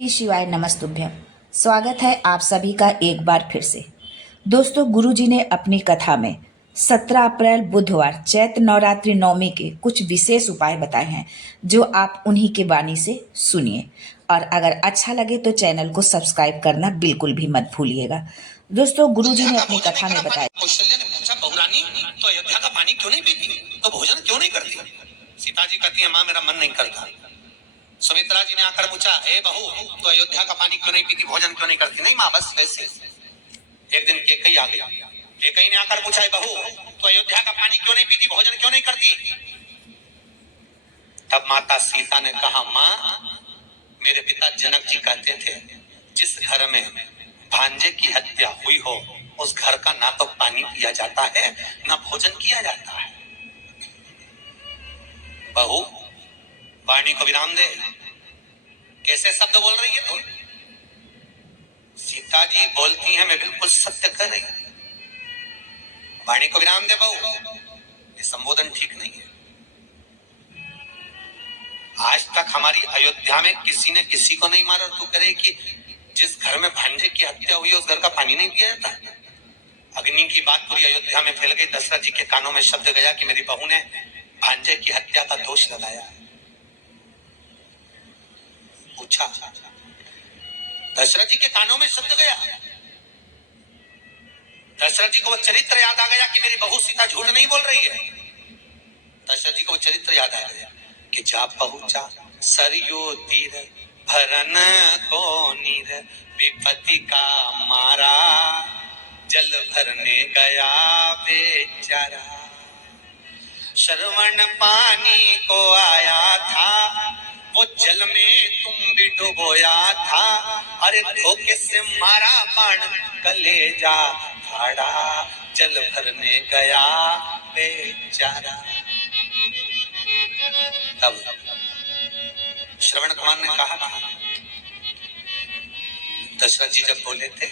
श्री शिवाय नमस्तुभ्यम। स्वागत है आप सभी का एक बार फिर से। दोस्तों, गुरुजी ने अपनी कथा में 17 अप्रैल बुधवार चैत्र नवरात्रि नवमी के कुछ विशेष उपाय बताए हैं, जो आप उन्हीं के वाणी से सुनिए। और अगर अच्छा लगे तो चैनल को सब्सक्राइब करना बिल्कुल भी मत भूलिएगा। दोस्तों, गुरुजी ने अपनी कथा में बताया, कौशल्या ने पूछा, बहुरानी तो अयोध्या का पानी क्यों नहीं पीती, तो भोजन क्यों नहीं करती? सीता जी कहती है, माँ मेरा मन नहीं करता। सुमित्रा जी ने आकर पूछा, हे बहू तो अयोध्या का पानी क्यों नहीं पीती, भोजन क्यों नहीं करती? नहीं माँ, बस वैसे। एक दिन केकई आ गया। केकई ने आकर पूछा, हे बहू तो अयोध्या का पानी क्यों नहीं पीती, भोजन क्यों नहीं करती? तब माता सीता ने कहा, माँ मेरे पिता जनक जी कहते थे, जिस घर में भांजे की हत्या हुई हो उस घर का ना तो पानी पिया जाता है ना भोजन किया जाता है। बहू वाणी को विराम दे, कैसे शब्द बोल रही है तुम? सीता जी बोलती हैं, मैं बिल्कुल सत्य कह रही हूं। वाणी को विराम दे बहू, ये संबोधन ठीक नहीं है। आज तक हमारी अयोध्या में किसी ने किसी को नहीं मारा, और तू करे कि जिस घर में भांजे की हत्या हुई उस घर का पानी नहीं पिया जाता। अग्नि की बात पूरी अयोध्या में फैल गई। दशरथ जी के कानों में शब्द गया कि मेरी बहू ने भांजे की हत्या का दोष लगाया। पूछा, दशरथ जी के कानों में शब्द गया। दशरथ जी को वो चरित्र याद आ गया कि मेरी बहू सीता झूठ नहीं बोल रही है। दशरथ जी को वो चरित्र याद आ गया कि जा पहुंचा सरयू तीर भरन को नीर, विपत्ति का मारा जल भरने गया बेचारा। श्रवण पानी को आया था, वो जल में तुम भी डुबोया था। अरे धोखे से मारा बाण कलेजा फाड़ा, जल भरने गया बेचारा। तब श्रवण कुमार ने कहा था, दशरथ जी जब बोले थे,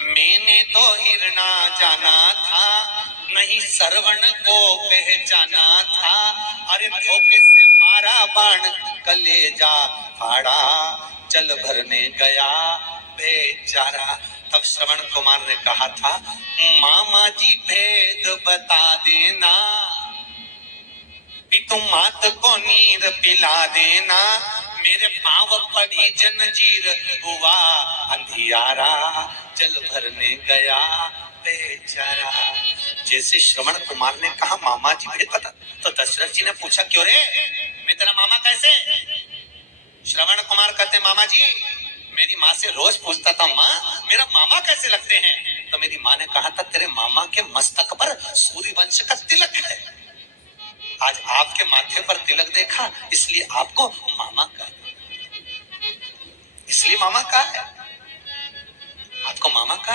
मैंने तो हिरना जाना था, नहीं श्रवण को पहचाना था। अरे धोखे से मारा बाण कलेजा फाड़ा, जल भरने गया बेचारा। तब श्रवण कुमार ने कहा था, मामा जी भेद बता देना, तुम मात को नीर पिला देना। मेरे पांव पड़ी जंजीर हुआ अंधियारा, जल भरने गया बेचारा। जैसे श्रवण कुमार ने कहा, मामा जी भेद बता, तो दशरथ जी ने पूछा, क्यों रे, मैं तेरा मामा कैसे? श्रवण कुमार कहते, मामा जी मेरी माँ से रोज पूछता था, माँ मेरा मामा कैसे लगते हैं? तो मेरी माँ ने कहा था, तेरे मामा के मस्तक पर सूर्य वंश का तिलक है। आज आपके माथे पर तिलक देखा, इसलिए आपको मामा का, इसलिए मामा का है, आपको मामा का।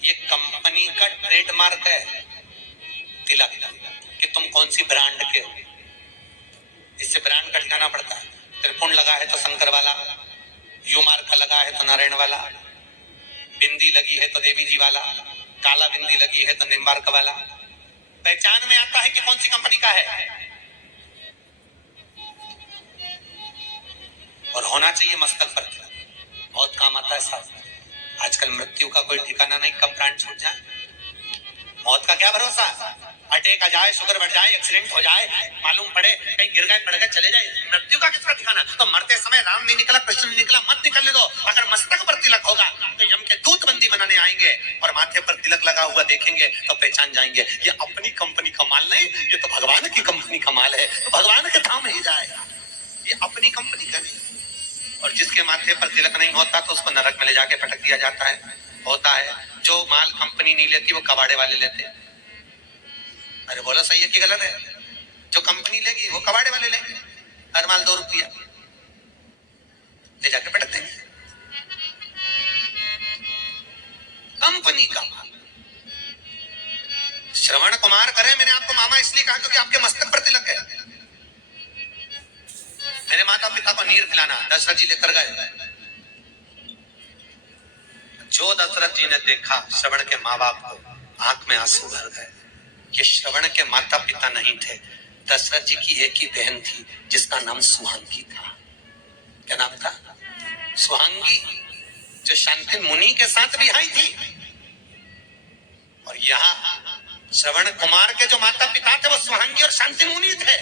ये कंपनी का ट्रेडमार्क है तिलक, कि तुम कौन सी ब्रांड के हो। इससे ब्रांड का ठिकाना पड़ता है। त्रिपुण लगा है तो शंकर वाला, यू मार्क लगा है तो नारायण वाला, बिंदी लगी है तो देवी जी वाला, काला बिंदी लगी है तो निम्बार्क वाला। पहचान में आता है कि कौन सी कंपनी का है। और होना चाहिए मस्तक पर, बहुत काम आता है साथ। आजकल मृत्यु का कोई ठिकाना नहीं, कब प्राण छूट जाए। मौत का क्या भरोसा, अटैक आ जाए, शुगर बढ़ जाए, एक्सीडेंट हो जाए, मालूम पड़े कहीं गिर गए पड़ गए चले जाए, मृत्यु का किसका ठिकाना। तो मरते समय राम नहीं निकला, कृष्ण नहीं निकला, मत निकलने दो। अगर मस्तक पर तिलक होगा तो यम के दूत बंदी बनाने आएंगे और माथे पर तिलक लगा हुआ देखेंगे तो पहचान जाएंगे, ये अपनी कंपनी का माल नहीं, ये तो भगवान की कंपनी का माल है, तो भगवान के धाम ही जाएगा, ये अपनी कंपनी का नहीं। और जिसके माथे पर तिलक नहीं होता तो उसको नरक में ले जाके पटक दिया जाता है। होता है, जो माल कंपनी नहीं लेती वो कबाड़े वाले लेते। अरे बोलो सही है कि गलत है? जो कंपनी लेगी वो कबाड़े वाले लेंगे, हर माल 2 रुपया ले जाके पटक देंगे, कंपनी का माल। श्रवण कुमार करे, मैंने आपको मामा इसलिए कहा क्योंकि आपके मस्तक पर तिलक है। मेरे माता पिता को नीर पिलाना दशरथ जी लेकर गए। जो दशरथ जी ने देखा श्रवण के माँ बाप को, आंख में आंसू भर गए। ये श्रवण के माता पिता नहीं थे, दशरथ जी की एक ही बहन थी जिसका नाम सुहांगी था। क्या नाम था? सुहांगी जो शांतिन मुनि के साथ विहाई थी, और यहाँ श्रवण कुमार के जो माता पिता थे वो सुहांगी और शांतिन मुनि थे।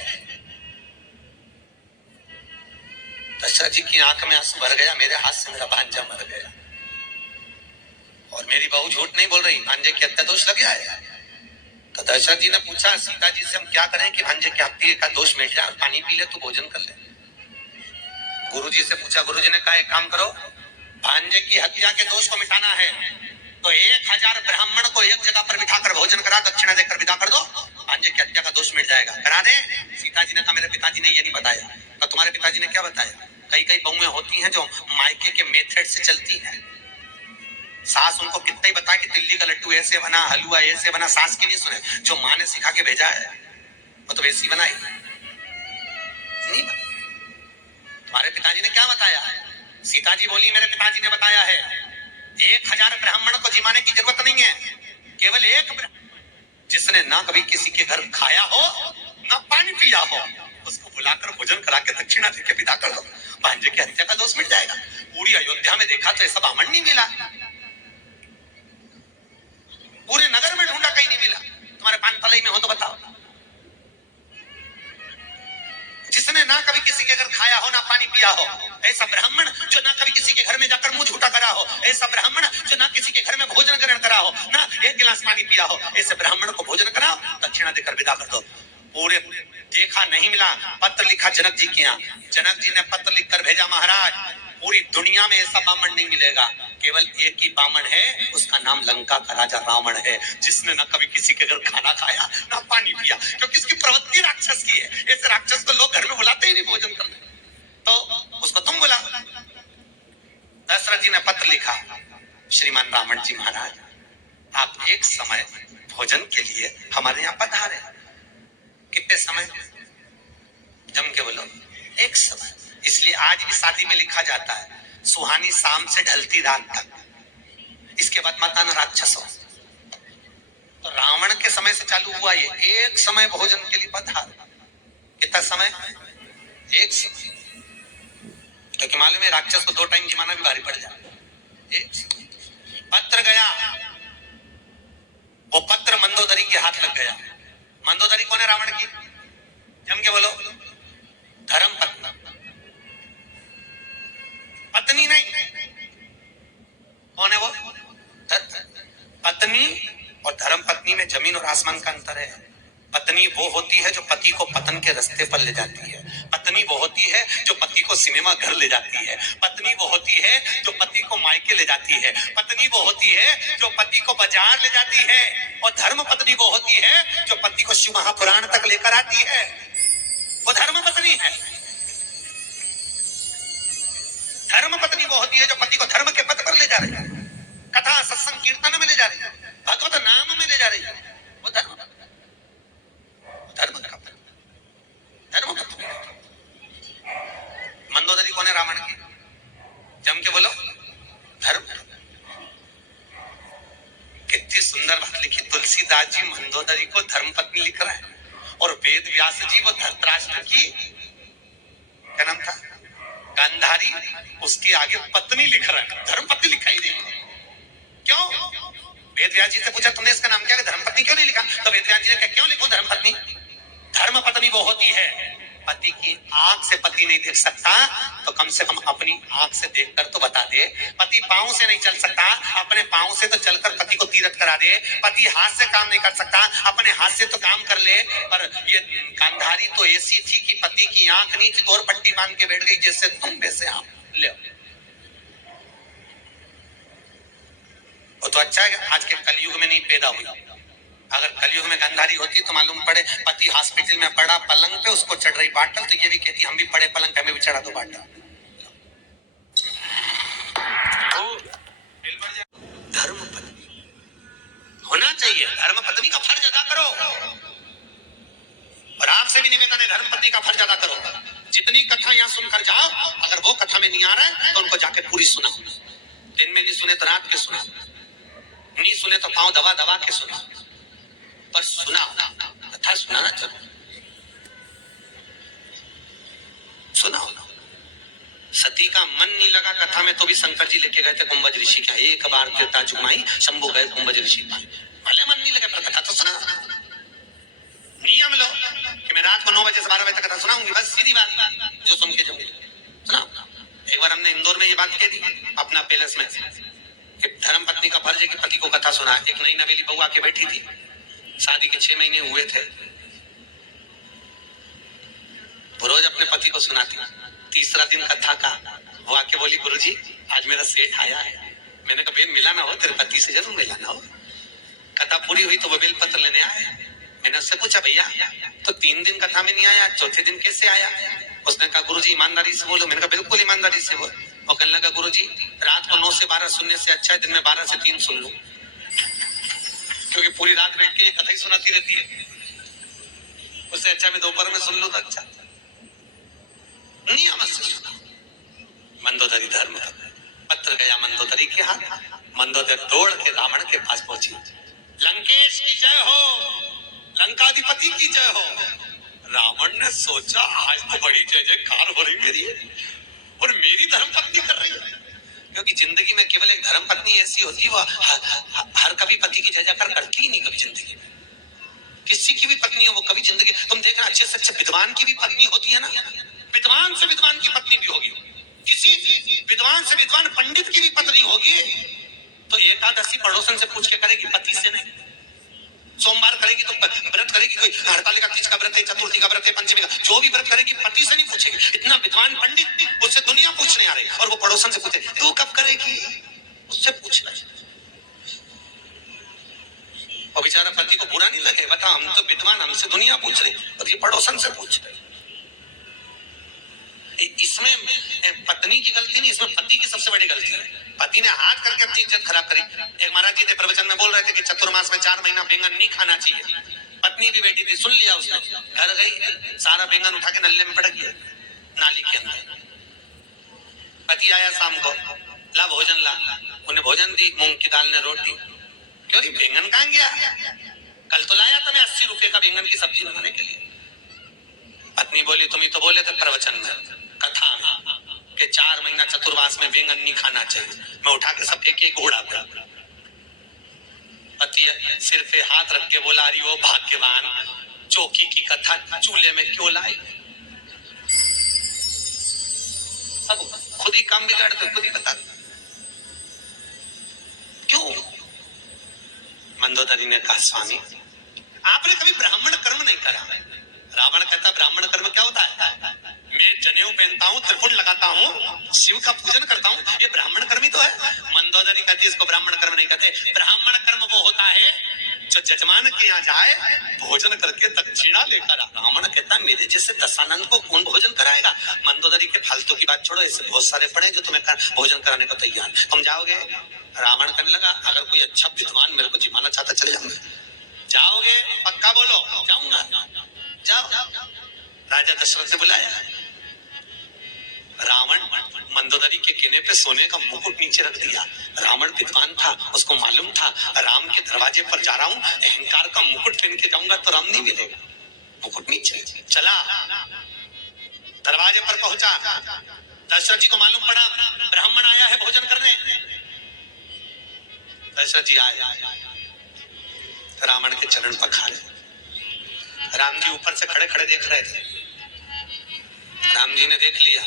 दशरथ जी की आंख में आंसू भर गया, मेरे हाथ से मेरा भांजा मर गया, और मेरी बहू झूठ नहीं बोल रही, भांजे की हत्या दोष लग गया है। तो दशरथ जी ने पूछा सीता जी से, हम क्या करें कि भांजे की हत्या का दोष मिट जाए, पानी पी ले तो भोजन कर ले। गुरु जी से पूछा, गुरु जी ने कहा एक काम करो, भांजे की हत्या के दोष को मिटाना है तो 1000 ब्राह्मण को एक जगह पर बिठाकर भोजन करा, दक्षिणा देकर विदा कर दो, भांजे की हत्या का दोष मिट जाएगा। करा दे। सीता जी ने कहा मेरे पिताजी ने ये नहीं बताया। तो तुम्हारे पिताजी ने क्या बताया? कई कई बहुएं होती हैं जो मायके के मेथड से चलती हैं। सास उनको कितना ही बताए कि तिल्ली का लड्डू ऐसे बना, हलवा ऐसे बना, सास की नहीं सुने। जो माँ ने सिखा के भेजा है वो तो वैसी बनाई नहीं। तुम्हारे पिताजी ने क्या बताया? सीता जी बोली मेरे पिताजी ने बताया है 1000 ब्राह्मण को जिमाने की जरूरत नहीं है, केवल एक जिसने ना कभी किसी के घर खाया हो ना पानी पिया हो, उसको बुलाकर भोजन करा के दक्षिणा देके विदा कर दो, भांजे की हत्या का दोष मिट जाएगा। पूरी अयोध्या में देखा तो ऐसा बामण नहीं मिला, पूरे नगर में ढूंढा कहीं नहीं मिला। तुम्हारे पानतलई में हो तो बताओ। जिसने ना कभी किसी के घर खाया हो ना पानी पिया हो, ऐसा ब्राह्मण जो ना कभी किसी के घर में जाकर मुंह झूठा करा हो, ऐसा ब्राह्मण जो ना किसी के घर में भोजन ग्रहण करा हो, ना एक गिलास पानी पिया हो, ऐसे ब्राह्मण को भोजन कराओ, दक्षिणा देकर विदा कर दो। पूरे देखा नहीं मिला। पत्र लिखा जनक जी के यहाँ, जनक जी ने पत्र लिखकर भेजा, महाराज पूरी दुनिया में ऐसा बामण नहीं मिलेगा, केवल एक ही बामण है, उसका नाम लंका का राजा रावण है, जिसने ना कभी किसी के घर खाना खाया ना पानी पिया, क्योंकि उसकी प्रवृत्ति राक्षस की है। ऐसे राक्षस को लोग घर में बुलाते ही नहीं भोजन करने, तो उसको तुम बुलाओ। दशरथ जी ने पत्र लिखा, श्रीमान रावण जी महाराज, आप एक समय भोजन के लिए हमारे यहाँ पधारे। कितने समय? जम के बोलो, एक समय। इसलिए आज भी शादी में लिखा जाता है सुहानी शाम से ढलती रात तक, इसके बाद माता न राक्षस हो। तो रावण के समय से चालू हुआ ये, एक समय भोजन के लिए पधार। कितना समय? एक समय। क्योंकि मालूम है राक्षस को 2 टाइम जिमाना भी भारी पड़ जाए। एक पत्र गया, वो पत्र मंदोदरी के हाथ लग गया। मंदोदरी कौन है रावण की? जम के बोलो, धर्म पत्नी। पत्नी नहीं, कौन है वो? पत्नी और धर्म पत्नी में जमीन और आसमान का अंतर है। पत्नी वो होती है जो पति को पतन के रास्ते पर ले जाती है। पत्नी वो होती है जो पति को सिनेमा घर ले जाती है। पत्नी वो होती है जो पति को मायके ले जाती है। पत्नी वो होती है जो पति को बाजार ले जाती है। और धर्म पत्नी वो होती है जो पति को शिव महापुराण तक लेकर आती है। वो धर्म पत्नी है। धर्म पत्नी वो होती है जो पति को धर्म के पथ पर ले जा रही है, कथा सत्संग कीर्तन में ले जा रही है, भगवत नाम में ले जा रही है। वो धर्म का धर्म पत्नी। मंदोदरी कौन है रावण की? जम के बोलो, धर्म। कितनी सुंदर बात लिखी तुलसीदास जी, मंदोदरी को धर्म पत्नी लिख रहा है। और वेद व्यास जी वो धृतराष्ट्र की क्या नाम था, गांधारी, उसके आगे पत्नी लिख रहा है, धर्म पत्नी लिखा ही नहीं। क्यों? वेद व्यास जी से पूछा तुमने इसका नाम क्या है, धर्म पत्नी क्यों नहीं लिखा? तो वेद व्यास जी ने कहा क्यों लिखो धर्म पत्नी? धर्म पत्नी वो होती है, पति की आंख से पति नहीं देख सकता तो कम से कम अपनी आंख से देखकर तो बता दे। पति पांव से नहीं चल सकता, अपने पांव से तो चलकर पति को तीरथ करा दे। पति हाथ से काम नहीं कर सकता, अपने हाथ से तो काम कर ले। पर ये गांधारी तो ऐसी थी कि पति की आंख नीचे दौर पट्टी बांध के बैठ गई, जैसे तुम वैसे आप ले। वो तो अच्छा है आज के कलयुग में नहीं पैदा हुई। अगर कलयुग में गांधारी होती तो मालूम पड़े पति हॉस्पिटल में पड़ा पलंग पे, उसको चढ़ रही बाटल, तो ये भी कहती हम भी पड़े पलंग पे, हमें भी चढ़ा दो बाटल। धर्म पत्नी होना चाहिए, धर्म पत्नी का फर्ज अदा करो। और आपसे भी निवेदन है धर्म पत्नी का फर्ज अदा करो। जितनी कथा यहाँ सुनकर जाओ, अगर वो कथा में नहीं आ रहा है तो उनको जाके पूरी सुनाओ। दिन में नहीं सुने तो रात के सुनाओ, नहीं सुने तो पांव दबा दबा के सुनाओ, पर सुना कथा सुनाना जरूर। सुनाओ। सती का मन नहीं लगा कथा में तो भी शंकर जी लेके गए थे कुंभज ऋषि के, एक बार कीर्ता चुमाई शंभु गए कुंभज ऋषि पाए। भले मन नहीं लगा पर कथा तो सुना। नियम लो कि मैं रात को 9 बजे से 12 बजे तक कथा सुनाऊंगी, बस सीधी बात, जो सुन के जाऊंगी सुना। एक बार हमने इंदौर में ये बात कही थी अपना पैलेस में, एक धर्म पत्नी का फर्ज है कि पति को कथा सुना। एक नई नवेली बहू आके बैठी थी, शादी के 6 महीने हुए थे, वो रोज अपने पति को सुनाती। तीसरा दिन कथा का वो आके बोली, गुरुजी आज मेरा सेठ आया है। मैंने कहा बेन मिला ना हो, तेरे पति से जरूर मिला ना हो। कथा पूरी हुई तो वो बेलपत्र लेने आए। मैंने उससे पूछा भैया तो 3 दिन कथा में नहीं आया, चौथे दिन कैसे आया? उसने कहा गुरुजी ईमानदारी से बोलो। मैंने कहा बिल्कुल ईमानदारी से बोल। और कहने लगा गुरुजी रात को 9 से 12 सुनने से अच्छा है दिन में 12 से 3 सुन लूं, क्योंकि पूरी रात बैठ के ये कथा ही सुनाती रहती है, उससे अच्छा मैं दोपहर में सुन लूं तो अच्छा। नियम से सुना। मंदोदरी धर्म पत्र गया मंदोदरी के हाथ, मंदोदरी दौड़ के रावण के पास पहुंची। लंकेश की जय हो, लंकाधिपति की जय हो। रावण ने सोचा आज तो बड़ी जय जयकार हो रही मेरी, और मेरी धर्म पत्नी कर रही है। क्योंकि जिंदगी में केवल एक धर्म पत्नी ऐसी होती है, वो हर कभी पति की जय जयकार करती ही नहीं कभी जिंदगी में। किसी की भी पत्नी हो वो कभी जिंदगी, तुम देखना अच्छे से अच्छे विद्वान की भी पत्नी होती है ना, विद्वान से विद्वान की पत्नी भी होगी, किसी विद्वान से विद्वान पंडित की भी पत्नी होगी तो एकादशी पड़ोसन से पूछ के करेगी, पति से नहीं। सोमवार करेगी तो व्रत करेगी, कोई हड़तालिका तीज का व्रत है, चतुर्थी का व्रत है, पंचमी का, जो भी व्रत करेगी पति से नहीं पूछेगी। इतना विद्वान पंडित, उससे दुनिया पूछने आ रही और वो पड़ोसन से पूछे तू कब करेगी, उससे पूछना। और बेचारा पति को बुरा नहीं लगे, बता हम तो विद्वान, हमसे दुनिया पूछ रही और ये पड़ोसन से पूछ रही। इसमें पत्नी की गलती नहीं, इसमें पति की सबसे बड़ी गलती है। पति ने हाथ करके अपनी इज्जत खराब करी। एक महाराज जी थे प्रवचन में बोल रहे थे कि चतुर्मास में 4 महीना बैंगन नहीं खाना चाहिए। पत्नी भी बैठी थी, सुन लिया उसने, घर गई सारा बैंगन उठा के नल्ले में पटक दिया नाली के अंदर। पति आया शाम को, ला भोजन ला, उन्हें भोजन दी, मूंग की दाल ने रोटी। क्यों बैंगन कहाँ गया? कल तो लाया था मैं 80 रुपए का बैंगन की सब्जी बनाने के लिए। पत्नी बोली तुम ही तो बोले थे प्रवचन में, कथा में कि 4 महीना चतुर्मास में बैंगन नहीं खाना चाहिए। मैं उठा के सब एक घोड़ा पर। पति सिर पे हाथ रख के बोला अरे वो भाग्यवान, चौकी की कथा चूल्हे में क्यों लाई? अब खुद ही काम बिगाड़ते, खुद ही बता क्यों? मंदोदरी ने कहा स्वामी आपने कभी ब्राह्मण कर्म नहीं करा। रावण कहता ब्राह्मण कर्म क्या होता है? मैं जनेऊ पहनता हूँ, त्रिपुंड लगाता हूँ, शिव का पूजन करता हूँ, ये ब्राह्मण कर्म ही तो है। मंदोदरी कहती इसको ब्राह्मण कर्म नहीं कहते। ब्राह्मण कर्म वो होता है जो जजमान के यहाँ जाए, भोजन करके दक्षिणा लेकर। रावण कहता मेरे जैसे दशानंद को कौन भोजन कराएगा? मंदोदरी के फालतू की बात छोड़ो, ऐसे बहुत सारे पड़े जो तुम्हें भोजन कराने को तैयार। तुम जाओगे? रावण कहने लगा अगर कोई अच्छा विद्वान मेरे को जिमाना चाहता चले जाऊंगा। जाओगे? पक्का बोलो। जाऊंगा। जाओ। राजा दशरथ ने बुलाया। रावण मंदोदरी के कहने पे सोने का मुकुट नीचे रख दिया। रावण विद्वान था, उसको मालूम था राम के दरवाजे पर जा रहा हूं, अहंकार का मुकुट पहन के जाऊंगा तो राम नहीं मिलेगा। मुकुट नीचे चला, दरवाजे पर पहुंचा। दशरथ जी को मालूम पड़ा ब्राह्मण आया है भोजन करने। दशरथ जी आए, रावण के चरण पखारे। राम जी ऊपर से खड़े खड़े देख रहे थे। राम जी ने देख लिया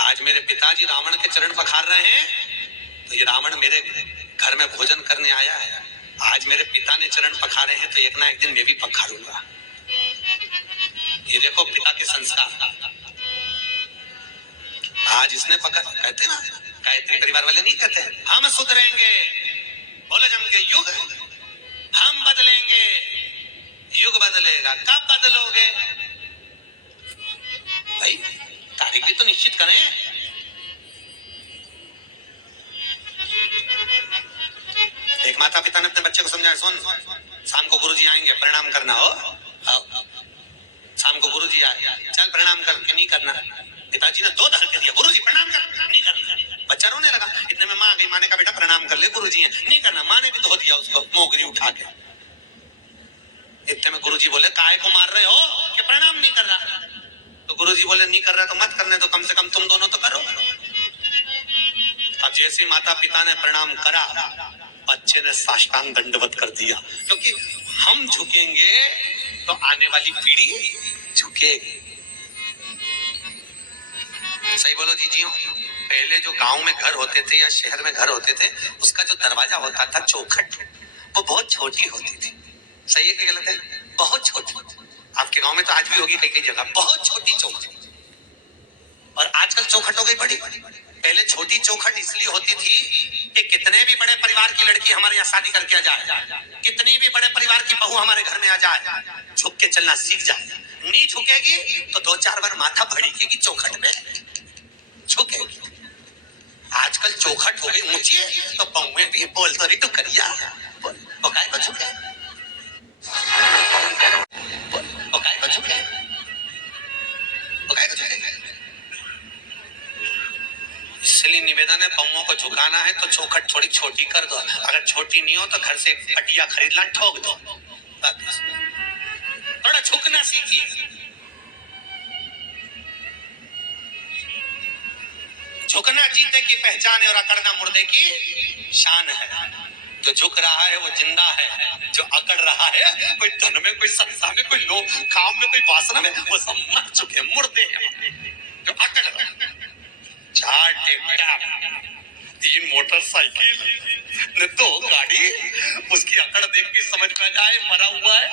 आज मेरे पिताजी रावण के चरण पखार रहे हैं, तो ये रावण मेरे घर में भोजन करने आया है। आज मेरे पिता ने चरण पखारे हैं तो एक ना एक दिन मैं भी पखारूंगा। ये देखो पिता के संस्कार। आज इसने पकड़, कहते ना गायत्री परिवार वाले नहीं कहते हम सुधरेंगे, बोले जम के युग हम बदलेंगे। युग बदलेगा, कब बदलोगे भाई? तारीख भी तो निश्चित करें। एक माता पिता ने अपने बच्चे को समझाया सुन शाम को गुरुजी आएंगे प्रणाम करना हो। शाम को गुरुजी आए, चल प्रणाम करके नहीं करना। पिताजी ने 2 धर के दिया, गुरुजी प्रणाम कर, नहीं करना। बच्चा रोने लगा। इतने में माँ गई, माँ ने कहा बेटा प्रणाम कर ले गुरुजी हैं। नहीं करना। माँ ने भी धो दिया उसको मोगरी उठा के। इतने में गुरुजी बोले काहे को मार रहे हो कि प्रणाम नहीं कर रहा? तो गुरुजी बोले नहीं कर रहा तो मत करने, तो कम से कम तुम दोनों तो करो। अब जैसे माता पिता ने प्रणाम करा, बच्चे ने साष्टांग दंडवत कर दिया, क्योंकि हम झुकेंगे तो आने वाली पीढ़ी झुकेगी। सही बोलो जीजियो। पहले जो गांव में घर होते थे या शहर में घर होते थे, उसका जो दरवाजा होता था चौखट, वो बहुत छोटी होती थी। सही है कि गलत है? बहुत छोटी। आपके गांव में तो आज भी होगी कई कई जगह, बहुत छोटी चौखट। और आजकल चौखट हो गई बड़ी। पहले छोटी चौखट इसलिए होती थी कि कितने भी बड़े परिवार की लड़की हमारे यहाँ शादी करके आ जाए, कितनी भी बड़े परिवार की बहू हमारे घर में आ जाए, झुक के चलना सीख जाए। नहीं झुकेगी तो 2-4 बार माथा भड़केगी, चौखट में झुकेगी। आजकल चौखट हो गई ऊंची तो पौवे भी बोल तो रिटू करिया वो काय को झुके, वो काय को झुके, वो काय को झुके। इसलिए निवेदन है, पौवों को झुकाना है तो चौखट थोड़ी छोटी कर दो। अगर छोटी नहीं हो तो घर से कटिया खरीद ला, ठोक दो। थोड़ा झुकना सीखिए। झुकना जीते की पहचान है और अकड़ना मुर्दे की शान है। जो झुक रहा है वो जिंदा है, जो अकड़ रहा है कोई धन में, कोई संसार में, कोई लोभ काम में, कोई वासना में, वो सब मर चुके मुर्दे हैं। जो अकड़ रहा है, 4 ट्रैक्टर, 3 मोटरसाइकिल ने 2 गाड़ी, उसकी अकड़ देख के समझ में जाए मरा हुआ है,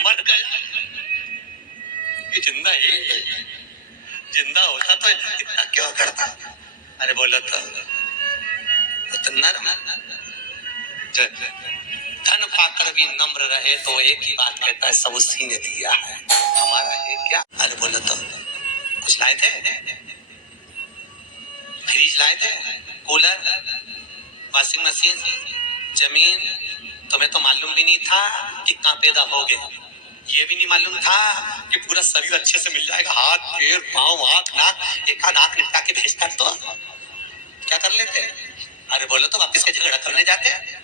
मर गया। ये जिंदा है, जिंदा होता तो इतना क्यों करता? अरे बोला तो नर्म। धन पाकर भी नम्र रहे तो एक ही बात कहता है, सब उसी ने दिया है, हमारा है क्या? अरे बोला तो कुछ लाए थे, फ्रिज लाए थे, कूलर, वॉशिंग मशीन, जमीन। तुम्हें तो मालूम भी नहीं था कि कहाँ पैदा हो गए। ये भी नहीं मालूम था कि पूरा शरीर अच्छे से मिल जाएगा, हाथ पैर पांव आंख नाक, एक आध आंख निपटा के भेजता तो क्या कर लेते? अरे बोलो तो वापिस के झगड़ा करने जाते हैं,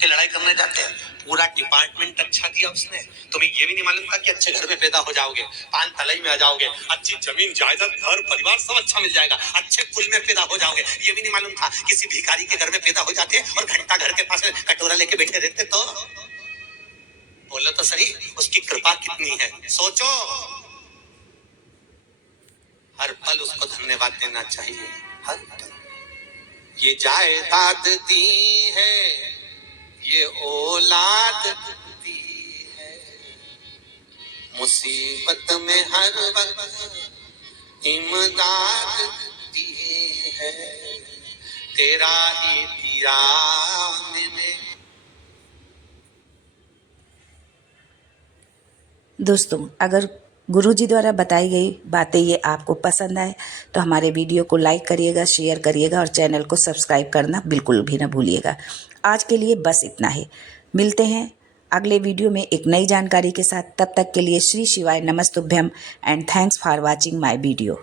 कि लड़ाई करने जाते हैं। पूरा डिपार्टमेंट अच्छा दिया उसने। तुम्हें ये भी नहीं मालूम था कि अच्छे घर में पैदा हो जाओगे, 5 तलाई में आ जाओगे, अच्छी जमीन जायदाद घर परिवार सब अच्छा मिल जाएगा, अच्छे कुल में पैदा हो जाओगे। ये भी नहीं मालूम था किसी भिखारी के घर में पैदा हो जाते और घंटा घर के पास में कटोरा लेके बैठे रहते। तो बोलो तो सही, उसकी कृपा कितनी है सोचो। हर पल उसको धन्यवाद देना चाहिए, हर पल। ये जायदाद दी है, ये औलाद दी है, मुसीबत में हर वक्त इमदाद दी है, तेरा ही दिया मैंने। दोस्तों, अगर गुरुजी द्वारा बताई गई बातें ये आपको पसंद आए तो हमारे वीडियो को लाइक करिएगा, शेयर करिएगा और चैनल को सब्सक्राइब करना बिल्कुल भी ना भूलिएगा। आज के लिए बस इतना ही। मिलते हैं अगले वीडियो में एक नई जानकारी के साथ। तब तक के लिए श्री शिवाय नमस्तुभ्यम and thanks for watching my video.